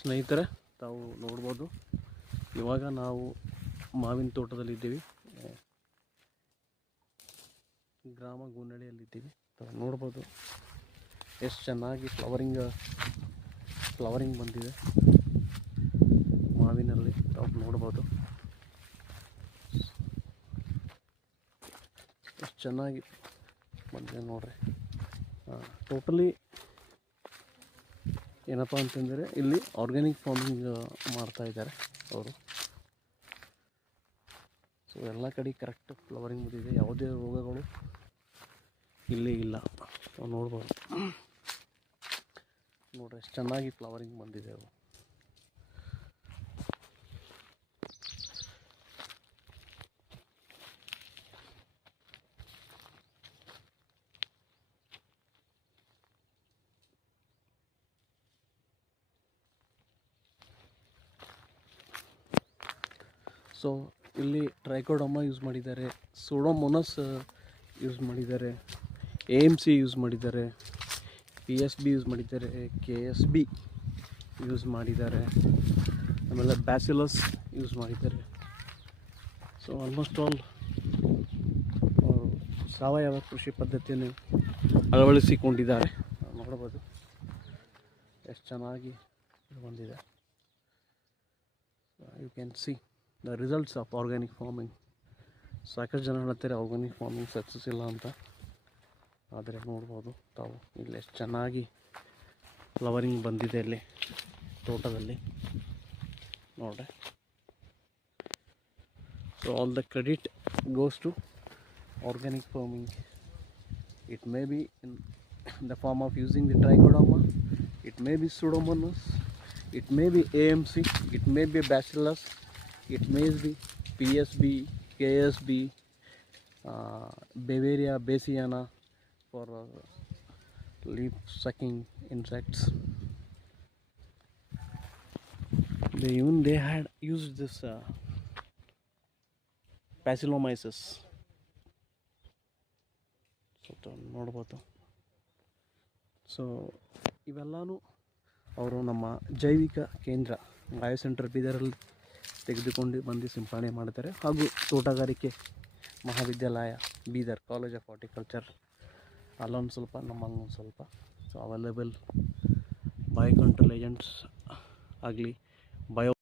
ಸ್ನೇಹಿತರೆ, ತಾವು ನೋಡ್ಬೋದು ಇವಾಗ ನಾವು ಮಾವಿನ ತೋಟದಲ್ಲಿದ್ದೀವಿ. ಗ್ರಾಮ ಗುನ್ನಳ್ಳಿಯಲ್ಲಿದ್ದೀವಿ. ತಾವು ನೋಡ್ಬೋದು ಎಷ್ಟು ಚೆನ್ನಾಗಿ ಫ್ಲವರಿಂಗ್ ಬಂದಿದೆ ಮಾವಿನಲ್ಲಿ. ತಾವು ನೋಡ್ಬೋದು ಎಷ್ಟು ಚೆನ್ನಾಗಿ ಬಂದಿದೆ ನೋಡ್ರಿ. ಟೋಟಲಿ ಏನಪ್ಪ ಅಂತಂದರೆ ಇಲ್ಲಿ ಆರ್ಗ್ಯಾನಿಕ್ ಫಾರ್ಮಿಂಗ್ ಮಾಡ್ತಾ ಇದ್ದಾರೆ ಅವರು. ಸೊ ಎಲ್ಲ ಕಡೆ ಕರೆಕ್ಟ್ ಫ್ಲವರಿಂಗ್ ಬಂದಿದೆ, ಯಾವುದೇ ರೋಗಗಳು ಇಲ್ಲಿ ಇಲ್ಲ. ನೋಡ್ಬೋದು ನೋಡ್ರಿ ಎಷ್ಟು ಚೆನ್ನಾಗಿ ಫ್ಲವರಿಂಗ್ ಬಂದಿದೆ ಅವು. ಸೊ ಇಲ್ಲಿ ಟ್ರೈಕೋಡರ್ಮಾ ಯೂಸ್ ಮಾಡಿದ್ದಾರೆ, ಸೂಡೋಮೋನಾಸ್ ಯೂಸ್ ಮಾಡಿದ್ದಾರೆ, AMC ಯೂಸ್ ಮಾಡಿದ್ದಾರೆ, PSB ಯೂಸ್ ಮಾಡಿದ್ದಾರೆ, KSB ಯೂಸ್ ಮಾಡಿದ್ದಾರೆ, ಆಮೇಲೆ ಬ್ಯಾಸಿಲಸ್ ಯೂಸ್ ಮಾಡಿದ್ದಾರೆ. ಸೊ ಆಲ್ಮೋಸ್ಟ್ ಆಲ್ ಸಾವಯವ ಕೃಷಿ ಪದ್ಧತಿಯನ್ನು ಅಳವಡಿಸಿಕೊಂಡಿದ್ದಾರೆ. ನೋಡ್ಬೋದು ಎಷ್ಟು ಚೆನ್ನಾಗಿ ಬಂದಿದೆ. You can see the results of organic farming. ಸಾಕಷ್ಟು ಜನ ಹೇಳ್ತಾರೆ ಆರ್ಗ್ಯಾನಿಕ್ ಫಾರ್ಮಿಂಗ್ ಸಕ್ಸಸ್ ಇಲ್ಲ ಅಂತ, ಆದರೆ ನೋಡ್ಬೋದು ತಾವು ಇಲ್ಲಿ ಎಷ್ಟು ಚೆನ್ನಾಗಿ ಫ್ಲವರಿಂಗ್ ಬಂದಿದೆ ಇಲ್ಲಿ ತೋಟದಲ್ಲಿ ನೋಡ್ರಿ. So all the credit goes to organic farming. It may be in the form of using the Trichoderma, it may be Pseudomonas, it may be AMC, it may be Bacillus, it may be PSB, KSB, Beauveria bassiana for leaf sucking insects. They had used this Bacillomyces. So ನೋಡ್ಬೋದು. So ಇವೆಲ್ಲನೂ ಅವರು ನಮ್ಮ ಜೈವಿಕ ಕೇಂದ್ರ ಬಯೋಸೆಂಟರ್ ಬೀದರಲ್ಲಿ ತೆಗೆದುಕೊಂಡು ಬಂದು ಸಿಂಪಡಣೆ ಮಾಡ್ತಾರೆ. ಹಾಗೂ ತೋಟಗಾರಿಕೆ ಮಹಾವಿದ್ಯಾಲಯ ಬೀದರ್ ಕಾಲೇಜ್ ಆಫ್ ಹಾರ್ಟಿಕಲ್ಚರ್ ಅಲ್ಲೊಂದು ಸ್ವಲ್ಪ, ನಮ್ಮಲ್ಲೊಂದು ಸ್ವಲ್ಪ. So available bio control agents ಆಗಲಿ, ಬಯೋ